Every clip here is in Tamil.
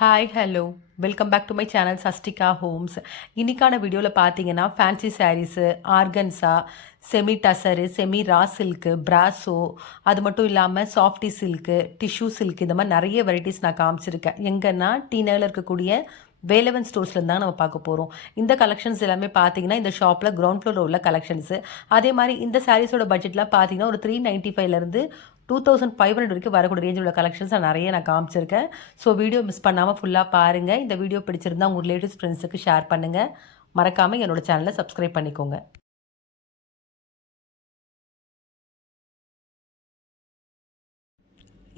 Hi hello welcome back to my channel Sastika homes. இன்னைக்கான வீடியோவில் பார்த்தீங்கன்னா fancy saris, organza, semi tussar, semi raw silk, brasso, அது மட்டும் இல்லாமல் சாஃப்டி சில்க்கு, டிஷ்யூ சில்க், இந்த மாதிரி நிறைய வெரைட்டிஸ் நான் காமிச்சிருக்கேன். எங்கன்னா டீனரில் இருக்கக்கூடிய வேலவன் ஸ்டோர்ஸ்லேருந்து தான் நம்ம பார்க்க போகிறோம். இந்த கலெக்ஷன்ஸ் எல்லாமே பார்த்தீங்கன்னா இந்த ஷாப்பில் கிரவுண்ட் ஃப்ளோரில் உள்ள கலெக்ஷன்ஸு. அதே மாதிரி இந்த சாரீஸோட பட்ஜெட்லாம் பார்த்தீங்கன்னா ஒரு 395லேருந்து 2500 வரைக்கும் வரக்கூடிய ரேஞ்சில் உள்ள கலெக்ஷன்ஸ் நான் காமிச்சிருக்கேன். ஸோ வீடியோ மிஸ் பண்ணாமல் ஃபுல்லாக பாருங்கள். இந்த வீடியோ பிடிச்சிருந்தா உங்கள் ரிலேட்டிவ்ஸ் ஃப்ரெண்ட்ஸுக்கு ஷேர் பண்ணுங்கள். மறக்காமல் என்னோட சேனலை சப்ஸ்கிரைப் பண்ணிக்கோங்க.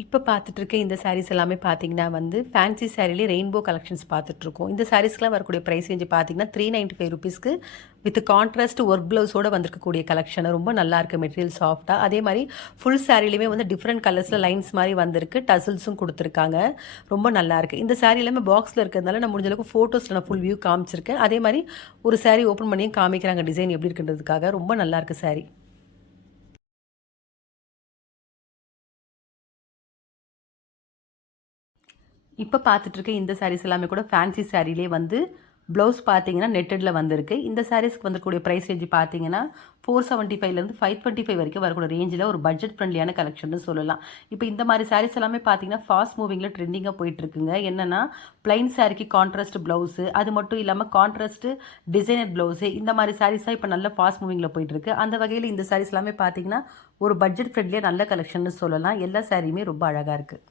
இப்போ பார்த்துட்ருக்க இந்த சாரீஸ் எல்லாமே பார்த்தீங்கன்னா ஃபேன்சி சாரீலே ரெயின்போ கலெக்ஷன்ஸ் பார்த்துட்ருக்கோம். இந்த சாரீஸ்க்குலாம் வரக்கூடிய ப்ரைஸ் ரேஞ்சு பார்த்தீங்கன்னா 395 ருபீஸ்க்கு வித் கான்ட்ராஸ்ட் ஒர்க் ப்ளவுஸோடு வந்திருக்கக்கூடிய கலெக்ஷன் ரொம்ப நல்லா இருக்குது. மெட்டீரியல் சாஃப்டாக, அதே மாதிரி ஃபுல் சாரீலையுமே டிஃப்ரெண்ட் கலர்ஸில் லைன்ஸ் மாதிரி வந்திருக்கு. டசல்ஸும் கொடுத்துருக்காங்க. ரொம்ப நல்லா இருக்குது. இந்த சாரீ எல்லாமே பாக்ஸில் இருக்கிறதுனால நான் முடிஞ்சளவுக்கு ஃபோட்டோஸில் நான் ஃபுல் வியூ காமிச்சிருக்கேன். அதே மாதிரி ஒரு சாரீ ஓப்பன் பண்ணியும் காமிக்கிறாங்க டிசைன் எப்படி இருக்குன்றதுக்காக. ரொம்ப நல்லா இருக்குது சாரீ. இப்போ பார்த்துட்ருக்க இந்த சாரீஸ் எல்லாமே கூட ஃபேன்சி சாரீலே ப்ளவுஸ் பார்த்தீங்கன்னா நெட்டடில் வந்திருக்கு. இந்த சாரீஸ்க்கு வந்துக்கூடிய ப்ரைஸ் ரேஞ்சு பார்த்தீங்கன்னா 475லேருந்து 525 வரைக்கும் வரக்கூடிய ரேஞ்சில் ஒரு பட்ஜெட் ஃப்ரெண்ட்லியான கலெக்ஷன் சொல்லலாம். இப்போ இந்த மாதிரி சாரீஸ் எல்லாமே பார்த்தீங்கன்னா ஃபாஸ்ட் மூவிங்கில் ட்ரெண்டிங்காக போயிட்டுருக்குங்க. என்னென்னா பிளைன் சாரிக்கு கான்ட்ராஸ்ட் ப்ளவுஸு, அது மட்டும் இல்லாமல் கான்ட்ராஸ்ட்டு டிசைனர் ப்ளவுஸு, இந்த மாதிரி சாரீஸாக இப்போ நல்ல ஃபாஸ்ட் மூவிங்கில் போயிட்டுருக்கு. அந்த வகையில் இந்த சாரீஸ் எல்லாமே பார்த்தீங்கன்னா ஒரு பட்ஜெட் ஃப்ரெண்ட்லியாக நல்ல கலெக்ஷன் சொல்லலாம். எல்லா சாரியுமே ரொம்ப அழகாக இருக்குது.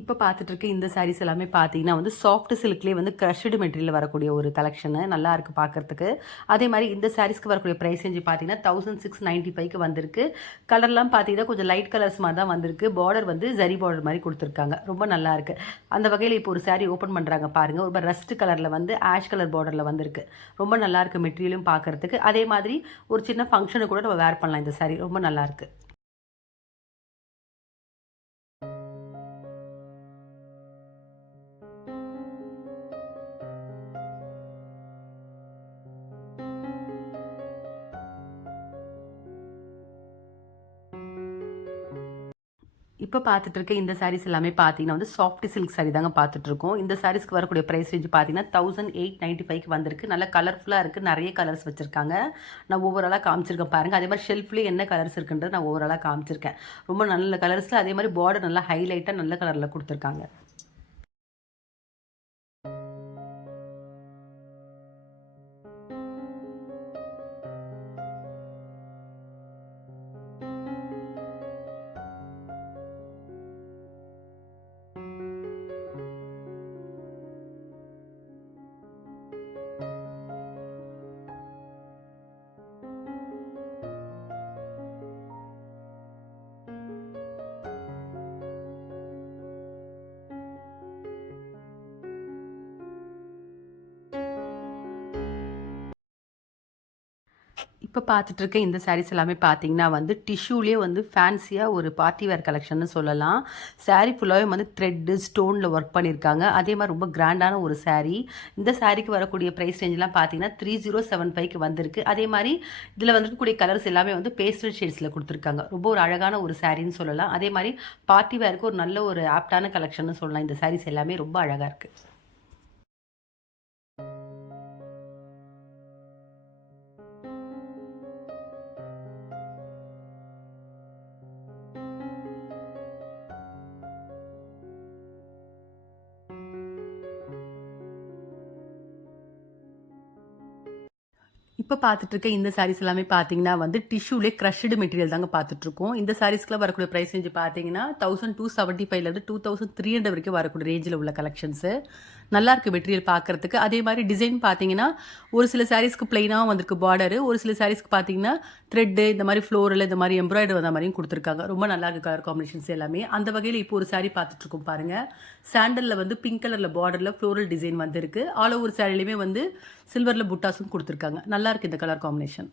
இப்போ பார்த்துட்ருக்க இந்த சாரீஸ் எல்லாமே பார்த்தீங்கன்னா சாஃப்ட் சில்க்லேயே க்ரஷ்டு மெட்டீரியல் வரக்கூடிய ஒரு கலெக்ஷனு நல்லா இருக்குது பார்க்குறதுக்கு. அதே மாதிரி இந்த சாரீஸ்க்கு வரக்கூடிய ப்ரைஸ் ரேஞ்சு பார்த்தீங்கன்னா 1695க்கு வந்திருக்கு. கலர்லாம் பார்த்தீங்கன்னா கொஞ்சம் லைட் கலர்ஸ் மாதிரி தான் வந்திருக்கு. பார்டர் ஜரி பார்டர் மாதிரி கொடுத்துருக்காங்க. ரொம்ப நல்லா இருக்குது. அந்த வகையில் இப்போ ஒரு சாரீ ஓப்பன் பண்ணுறாங்க பாருங்கள். ஒரு ரஸ்ட் கலரில் ஆஷ் கலர் பார்டரில் வந்திருக்கு. ரொம்ப நல்லா இருக்குது மெட்டீரியலும் பார்க்குறதுக்கு. அதே மாதிரி ஒரு சின்ன ஃபங்க்ஷனு கூட நம்ம வேர் பண்ணலாம். இந்த சாரீ ரொம்ப நல்லாயிருக்கு. இப்போ பார்த்துட்டு இருக்க இந்த சாரீஸ் எல்லாமே பார்த்தீங்கன்னா சாஃப்ட் சில்க் சாரீ தாங்க பார்த்துட்ருக்கோம். இந்த சாரீஸ்க்கு வரக்கூடிய ப்ரைஸ் ரேஞ்சு பார்த்தீங்கன்னா 1895க்கு வந்திருக்கு. நல்லா கலர்ஃபுல்லாக இருக்குது. நிறைய கலர்ஸ் வச்சுருக்காங்க. நான் ஓவராலாக காமிச்சிருக்கேன் பாருங்கள். அதே மாதிரி ஷெல்ஃப்லேயே என்ன கலர்ஸ் இருக்குன்றது நான் ஓவராலாக காமிச்சிருக்கேன். ரொம்ப நல்ல கலர்ஸில், அதே மாதிரி பார்டர் நல்லா ஹைலைட்டாக நல்ல கலரில் கொடுத்துருக்காங்க. இப்போ பார்த்துட்ருக்க இந்த சாரீஸ் எல்லாமே பார்த்தீங்கன்னா டிஷ்யூலேயே ஃபேன்சியாக ஒரு பார்ட்டி வேர் கலெக்ஷன்னு சொல்லலாம். சாரீ ஃபுல்லாகவே த்ரெட்டு ஸ்டோனில் ஒர்க் பண்ணியிருக்காங்க. அதே மாதிரி ரொம்ப கிராண்டான ஒரு சாரீ. இந்த சாரீக்கு வரக்கூடிய ப்ரைஸ் ரேஞ்செலாம் பார்த்தீங்கன்னா 3075க்கு வந்திருக்கு. அதே மாதிரி இதில் வந்துருக்கக்கூடிய கலர்ஸ் எல்லாமே பேஸ்டல் ஷேட்ஸில் கொடுத்துருக்காங்க. ரொம்ப ஒரு அழகான ஒரு சாரின்னு சொல்லலாம். அதே மாதிரி பார்ட்டி வேருக்கு ஒரு நல்ல ஒரு ஆப்டான கலெக்ஷன்னு சொல்லலாம். இந்த சாரீஸ் எல்லாமே ரொம்ப அழகாக இருக்குது. இப்போ பார்த்துட்ருக்க இந்த சாரீஸ் எல்லாமே பார்த்தீங்கன்னா டிஷ்யூலே க்ரஷ்டு மெட்டீரியல் தாங்க பார்த்துட்ருக்கோம். இந்த சாரீஸ்க்குலாம் வரக்கூடிய ப்ரைஸ் ரேஞ்சு பார்த்தீங்கன்னா 1275லேருந்து 2300 வரைக்கும் வரக்கூடிய ரேஞ்சில் உள்ள கலெக்ஷன்ஸு. நல்லா இருக்குது மெட்டீரியல் பார்க்குறதுக்கு. அதே மாதிரி டிசைன் பார்த்தீங்கன்னா, ஒரு சில சாரீஸ்க்கு பிளெயினாகவும் வந்திருக்கு பார்டரு. ஒரு சில சாரீஸ்க்கு பார்த்தீங்கன்னா, த்ரெட்டு இந்த மாதிரி ஃப்ளோரல் இந்த மாதிரி எம்ப்ராய்டரி வந்த மாதிரியும் கொடுத்துருக்காங்க. ரொம்ப நல்லா இருக்குது கலர் காம்பினேஷன்ஸ் எல்லாமே. அந்த வகையில் இப்போ ஒரு சாரீ பார்த்துட்ருக்கோம் பாருங்கள். சாண்டலில் வந்து பிங்க் கலரில் பார்டரில் ஃப்ளோரல் டிசைன் வந்திருக்கு. ஆல் ஓவர் சாரிலையுமே வந்து சில்வரில் புட்டாஸும் கொடுத்துருக்காங்க. நல்லா இருக்குது இந்த கலர் காம்பினேஷன்.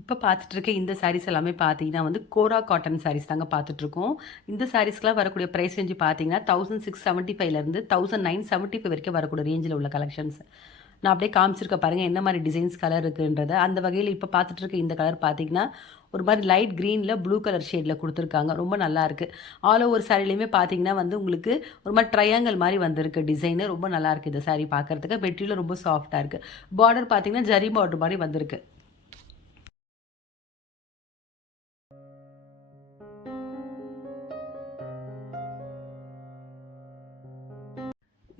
இப்போ பார்த்துட்டு இருக்க இந்த சாரீஸ் எல்லாமே பார்த்தீங்கன்னா வந்து கோரா காட்டன் சாரீஸ் தாங்க பார்த்துட்ருக்கோம். இந்த சாரீஸ்க்குலாம் வரக்கூடிய ப்ரைஸ் ரேஞ்சு பார்த்தீங்கன்னா 1675லேருந்து 1975 வரைக்கும் வரக்கூடிய ரேஞ்சில் உள்ள கலெக்ஷன்ஸ். நான் அப்படியே காமிச்சிருக்க பாருங்கள் என்ன மாதிரி டிசைன்ஸ் கலர் இருக்குன்றதை. அந்த வகையில் இப்போ பார்த்துட்டு இருக்க இந்த கலர் பார்த்தீங்கன்னா ஒரு மாதிரி லைட் க்ரீனில் ப்ளூ கலர் ஷேடில் கொடுத்துருக்காங்க. ரொம்ப நல்லாயிருக்கு. ஆல் ஓவர் சாரிலையுமே பார்த்தீங்கன்னா வந்து உங்களுக்கு ஒரு மாதிரி ட்ரையாங்கல் மாதிரி வந்திருக்கு டிசைனு. ரொம்ப நல்லாயிருக்கு இந்த சாரீ பார்க்குறதுக்கு. மெட்டீரியல் ரொம்ப சாஃப்டாக இருக்குது. பார்டர் பார்த்தீங்கன்னா ஜரி பார்டர் மாதிரி வந்திருக்கு.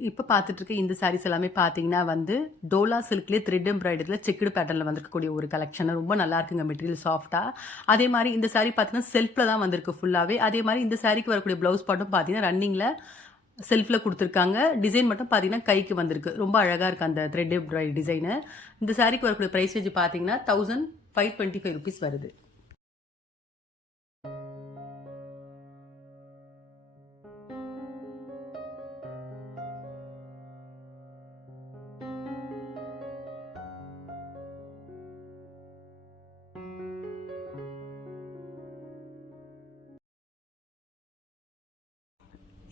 இப்போ பார்த்துட்ருக்க இந்த சாரீஸ் எல்லாமே பார்த்தீங்கன்னா வந்து டோலா சில்க்லேயே த்ரெட் எம்ப்ராய்டரியில் செக்குடு பேட்டர்னில் வந்திருக்கக்கூடிய ஒரு கலெக்ஷன். ரொம்ப நல்லா இருக்குங்க மெட்டீரியல் சாஃப்டாக. அதே மாதிரி இந்த சாரீ பார்த்தீங்கன்னா செல்ஃபில் தான் வந்திருக்கு ஃபுல்லாகவே. அதே மாதிரி இந்த சாரீக்கு வரக்கூடிய ப்ளவுஸ் பாட்டும் பார்த்தீங்கன்னா ரன்னிங்கில் செல்ஃபில் கொடுத்துருக்காங்க. டிசைன் மட்டும் பார்த்தீங்கன்னா கைக்கு வந்திருக்கு. ரொம்ப அழகாக இருக்குது அந்த த்ரெட் எம்ப்ராய்டரி டிசைனு. இந்த சாரீக்கு வரக்கூடிய ப்ரைஸ் ரேஞ்சு பார்த்தீங்கன்னா 1525 ருபீஸ் வருது.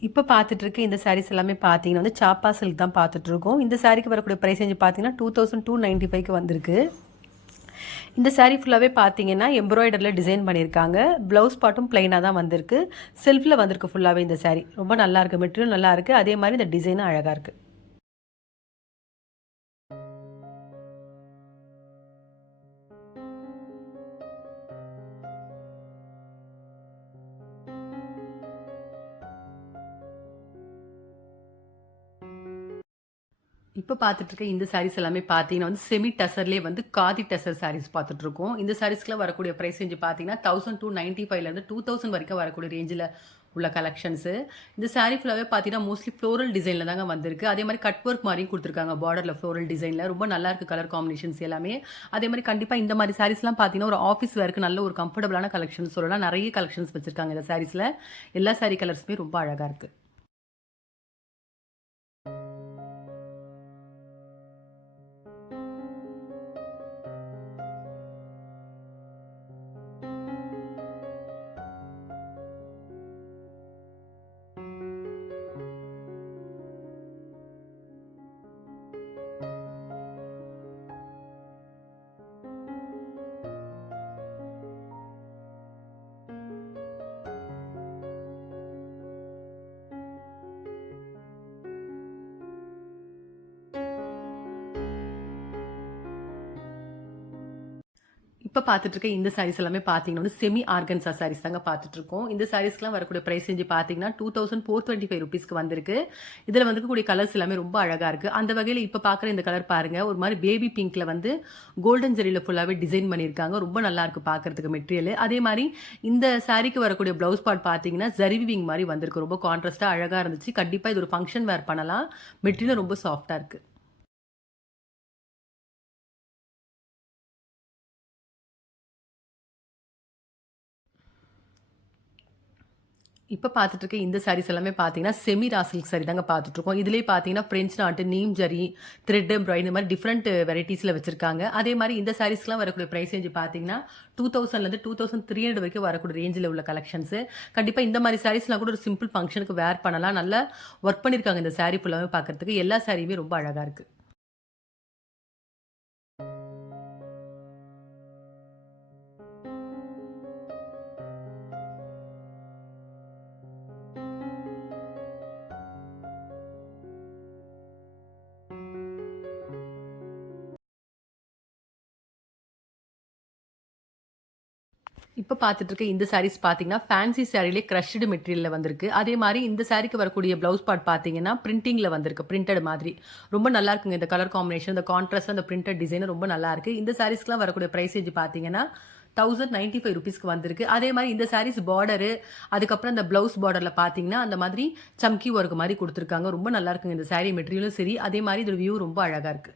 இப்போ பார்த்துட்டு இருக்க இந்த சாரீஸ் எல்லாமே பார்த்தீங்கன்னா வந்து சாப்பா சில்க் தான் பார்த்துட்ருக்கோம். இந்த சாரீக்கு வரக்கூடிய ப்ரைஸ் ரேஞ்சு பார்த்தீங்கன்னா 2295க்கு வந்திருக்கு. இந்த சாரீ ஃபுல்லாகவே பார்த்தீங்கன்னா எம்ப்ராய்டரியில் டிசைன் பண்ணியிருக்காங்க. ப்ளவுஸ் பாட்டும் பிளைனாக தான் வந்திருக்கு. செல்ஃபில் வந்திருக்கு ஃபுல்லாகவே இந்த சாரீ. ரொம்ப நல்லாயிருக்கு. மெட்டீரியல் நல்லாயிருக்கு. அதே மாதிரி இந்த டிசைனும் அழகாக இருக்குது. இப்போ பார்த்துட்டு இருக்க இந்த சாரீஸ் எல்லாமே பார்த்தீங்கன்னா வந்து செமி டசர்லேயே வந்து காதி டசர் சாரீஸ் பார்த்துட்ருக்கோம். இந்த சாரீஸ்க்குலாம் வரக்கூடிய ப்ரைஸ் ரேஞ்சு பார்த்தீங்கன்னா 1295லேருந்து 2000 வரைக்கும் வரக்கூடிய ரேஞ்சில் உள்ள கலெக்ஷன்ஸு. இந்த சாரீ ஃபுல்லாகவே பார்த்தீங்கன்னா மோஸ்ட்லி ஃப்ளோரல் டிசைனில் தாங்க வந்திருக்கு. அதே மாதிரி கட் ஒர்க் மாதிரியும் கொடுத்துருக்காங்க பார்டரில் ஃப்ளோரல் டிசைனில். ரொம்ப நல்லாயிருக்கு கலர் காம்பினேஷன்ஸ் எல்லாமே. அதே மாதிரி கண்டிப்பாக இந்த மாதிரி சாரீஸ்லாம் பார்த்தீங்கன்னா ஒரு ஆஃபீஸ் வேருக்கு நல்ல ஒரு கம்ஃபர்டபுளான கலெக்ஷன்ஸ் சொல்லலாம். நிறைய கலெக்ஷன்ஸ் வச்சுருக்காங்க இந்த சாரீஸில். எல்லா சாரீ கலர்ஸுமே ரொம்ப அழகாக இருக்குது. இப்போ பார்த்துட்டு இருக்க இந்த சாரீஸ் எல்லாமே பார்த்தீங்கன்னா வந்து செமி ஆர்கன்சா சாரீஸ் தாங்க பார்த்துட்டு இருக்கோம். இந்த சாரீஸ்க்குலாம் வரக்கூடிய ப்ரைஸ் ரேஞ்சு பார்த்தீங்கன்னா 2425 ருபீஸ்க்கு வந்திருக்கு. இதில் வந்துக்கூடிய கலர்ஸ் எல்லாமே ரொம்ப அழகாக இருக்குது. அந்த வகையில் இப்போ பார்க்குற இந்த கலர் பாருங்கள். ஒரு மாதிரி பேபி பிங்க்கில் வந்து கோல்டன் ஜெரியில் ஃபுல்லாகவே டிசைன் பண்ணியிருக்காங்க. ரொம்ப நல்லா இருக்குது பார்க்குறதுக்கு மெட்டீரியல். அதே மாதிரி இந்த சாரீக்கு வரக்கூடிய ப்ளவுஸ் பார்ட் பார்த்தீங்கன்னா ஜரி வீவிங் மாதிரி வந்திருக்கு. ரொம்ப கான்ட்ராஸ்ட்டாக அழகாக இருந்துச்சு. கண்டிப்பாக இது ஒரு ஃபங்க்ஷன் வேர் பண்ணலாம். மெட்டீரியல் ரொம்ப சாஃப்டாக இருக்குது. இப்போ பார்த்துட்டு இருக்க இந்த சாரீஸ் எல்லாமே பார்த்தீங்கன்னா செமி ரா சில்க் சாரி தாங்க பார்த்துட்ருக்கோம். இதுலேயே பார்த்தீங்கன்னா ஃப்ரெஞ்ச் நாட்டு, நீம் ஜரி, த்ரெட் எம்ப்ராய்டரி இந்த மாதிரி டிஃப்ரெண்ட் வெரைட்டிஸில் வச்சிருக்காங்க. அதே மாதிரி இந்த சாரீஸ்லாம் வரக்கூடிய ப்ரைஸ் ரேஞ்சு பார்த்தீங்கன்னா 2000லேருந்து 2300 வரைக்கும் வரக்கூடிய ரேஞ்சில் உள்ள கலெக்ஷன்ஸு. கண்டிப்பாக இந்த மாதிரி சாரீஸ்லாம் கூட ஒரு சிம்பிள் ஃபங்க்ஷனுக்கு வேர் பண்ணலாம். நல்லா ஒர்க் பண்ணியிருக்காங்க இந்த சாரீ ஃபுல்லாகவே பார்க்குறதுக்கு. எல்லா சாரியுமே ரொம்ப அழகாக இருக்குது. இப்போ பார்த்துட்டு இருக்க இந்த சாரீஸ் பார்த்தீங்கன்னா, ஃபேன்சி சாரிலே கிரஷ்டு மெட்டீரியல்ல வந்திருக்கு. அதே மாரி இந்த சாரிக்கு வரக்கூடிய ப்ளவுஸ் பார்ட் பார்த்தீங்கன்னா, பிரிண்டிங்ல வந்திருக்கு. பிரிண்டட் மாதிரி. ரொம்ப நல்லா இருக்குங்க. இந்த கலர் காம்பினேஷன், இந்த கான்ட்ராஸ்ட், அந்த பிரிண்டட் டிசைன் ரொம்ப நல்லா இருக்கு. இந்த சாரீஸ்க்குலாம் வரக்கூடிய பிரைஸ் ரேஞ்ச் பார்த்தீங்கன்னா, ₹1095 வந்திருக்கு. அதே மாரி இந்த சாரீஸ் பார்டரு, அதுக்கப்புறம் இந்த ப்ளவுஸ் பார்டர்ல பார்த்தீங்கன்னா, அந்த மாதிரி சம்கி ஒர்க் மாரி குடுத்துருக்காங்க. ரொம்ப நல்லா இருக்குங்க. இந்த சாரி மெட்டீரியலும் சரி, அதே மாரி இதோட வியூ ரொம்ப அழகா இருக்கு.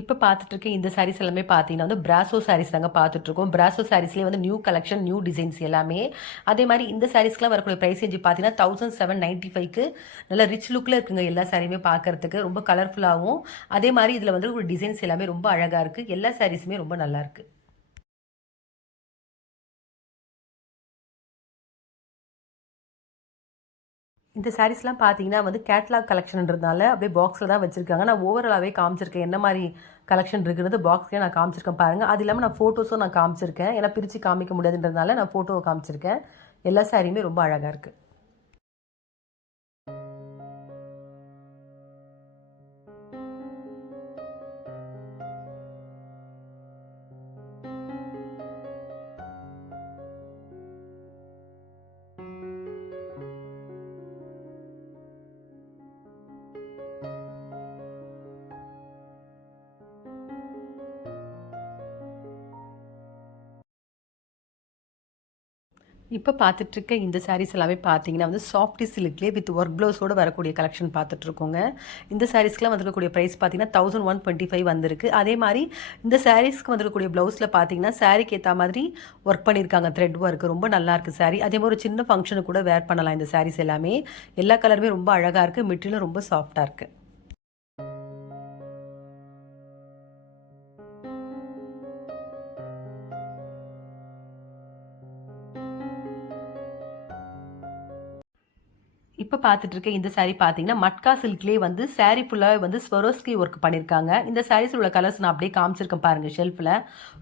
இப்ப பார்த்துட்டு இருக்க இந்த சாரீஸ் எல்லாமே பார்த்தீங்கன்னா வந்து பிராசோ சாரீஸ் தாங்க பார்த்துட்ருக்கோம். பிராசோ சாரீஸ்லேயே வந்து நியூ கலெக்ஷன், நியூ டிசைன்ஸ் எல்லாமே. அதே மாரி இந்த சாரீஸ்க்குலாம் வரக்கூடிய பிரைஸ் ரேஞ்ச் பார்த்தீங்கன்னா, 1795க்கு நல்ல ரிச் லுக்கில் இருக்குங்க எல்லா சாரியுமே பார்க்கறதுக்கு. ரொம்ப கலர்ஃபுல்லாகவும், அதே மாரி இதில வந்து ஒரு டிசைன்ஸ் எல்லாமே ரொம்ப அழகா இருக்கு. எல்லா சாரீஸுமே ரொம்ப நல்லாயிருக்கு. இந்த சாரீஸ்லாம் பார்த்தீங்கன்னா வந்து கேட்லாக் கலெக்ஷன்றதுனால அப்படியே பாக்ஸில் தான் வச்சுருக்காங்க. நான் ஓவராலாகவே காமிச்சிருக்கேன். என்ன மாரி கலெக்ஷன் இருக்குறது பாக்ஸ்லேயே நான் காமிச்சிருக்கேன் பாருங்க. அது இல்லாம நான் ஃபோட்டோஸும் நான் காமிச்சிருக்கேன். ஏன்னா பிரிச்சு காமிக்க முடியாதுன்றதுனால நான் ஃபோட்டோவ காமிச்சிருக்கேன். எல்லா சாரியுமே ரொம்ப அழகா இருக்கு. இப்ப பார்த்துட்ருக்க இந்த சாரீஸ் எல்லாமே பார்த்தீங்கன்னா வந்து சாஃப்டி சில்க்லேயே வித் ஒர்க் ப்ளவுஸோட வரக்கூடிய கலெக்ஷன் பார்த்துட்ருக்கோங்க. இந்த சாரீஸ்க்குலாம் வந்திருக்கக்கூடிய ப்ரைஸ் பார்த்தீங்கன்னா 1125 வந்திருக்கு. அதே மாரி இந்த சாரீஸ்க்கு வந்திருக்கக்கூடிய ப்ளவுஸில் பார்த்தீங்கன்னா, சாரீக்கு ஏத்தா மாதிரி ஒர்க் பண்ணியிருக்காங்க. த்ரெட் ஒர்க் ரொம்ப நல்லாயிருக்கு சாரீ. அதே மாரி ஒரு சின்ன ஃபங்ஷனுக்கு கூட வேர் பண்ணலாம் இந்த சாரீஸ் எல்லாமே. எல்லா கலருமே ரொம்ப அழகா இருக்கு. மெட்டீரியலும் ரொம்ப சாஃப்ட்டா இருக்கு. இப்ப பார்த்துட்டு இருக்க இந்த சாரி பார்த்தீங்கன்னா, மட்கா சில்க்லேயே வந்து சாரி ஃபுல்லாவே வந்து ஸ்வரோஸ்கி ஒர்க் பண்ணியிருக்காங்க. இந்த சாரீஸ்ல உள்ள கலர்ஸ் நான் அப்படியே காமிச்சிருக்கேன் பாருங்க ஷெல்ஃப்ல.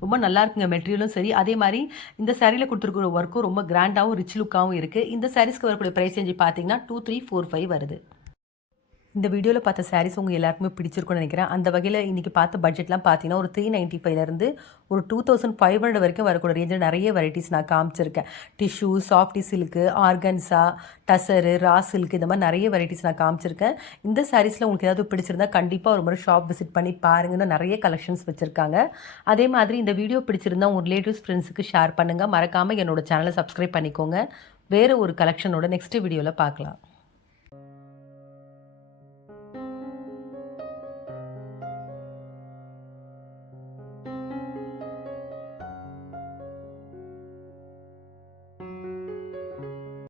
ரொம்ப நல்லா இருக்குங்க மெட்டீரியலும் சரி, அதே மாரி இந்த சாரியில குடுத்துருக்கிற ஒர்க்கும் ரொம்ப கிராண்டாவும், ரிச் லுக்காவும் இருக்கு. இந்த சாரீஸ்க்கு வரக்கூடிய பிரைஸ் ரேஞ்ச் பார்த்தீங்கன்னா, 2345 வருது. இந்த வீடியோவில் பார்த்த சாரீஸ் உங்கள் எல்லாருக்குமே பிடிச்சிருக்கும்னு நினைக்கிறேன். அந்த வகையில் இன்றைக்கி பார்த்த பட்ஜெட்லாம் பார்த்தீங்கன்னா ஒரு 395லேருந்து ஒரு 2500 வரைக்கும் வரக்கூடிய ரேஞ்சில் நிறைய வெரைட்டிஸ் நான் காமிச்சிருக்கேன். Tissue, softy silk, organza, tussar, raw silk இந்த மாதிரி நிறைய வெரைட்டிஸ் நான் காமிச்சிருக்கேன். இந்த சாரீஸில் உங்களுக்கு ஏதாவது பிடிச்சிருந்தா கண்டிப்பாக ஒரு முறை ஷாப் விசிட் பண்ணி பாருங்கன்னு நிறைய கலெக்ஷன்ஸ் வச்சுருக்காங்க. அதே மாதிரி இந்த வீடியோ பிடிச்சிருந்தா உங்கள் ரிலேட்டிவ்ஸ் ஃப்ரெண்ட்ஸுக்கு ஷேர் பண்ணுங்கள். மறக்காமல் என்னோட சேனலை சப்ஸ்கிரைப் பண்ணிக்கோங்க. வேறு ஒரு கலெக்ஷனோட நெக்ஸ்ட் வீடியோவில் பார்க்கலாம்.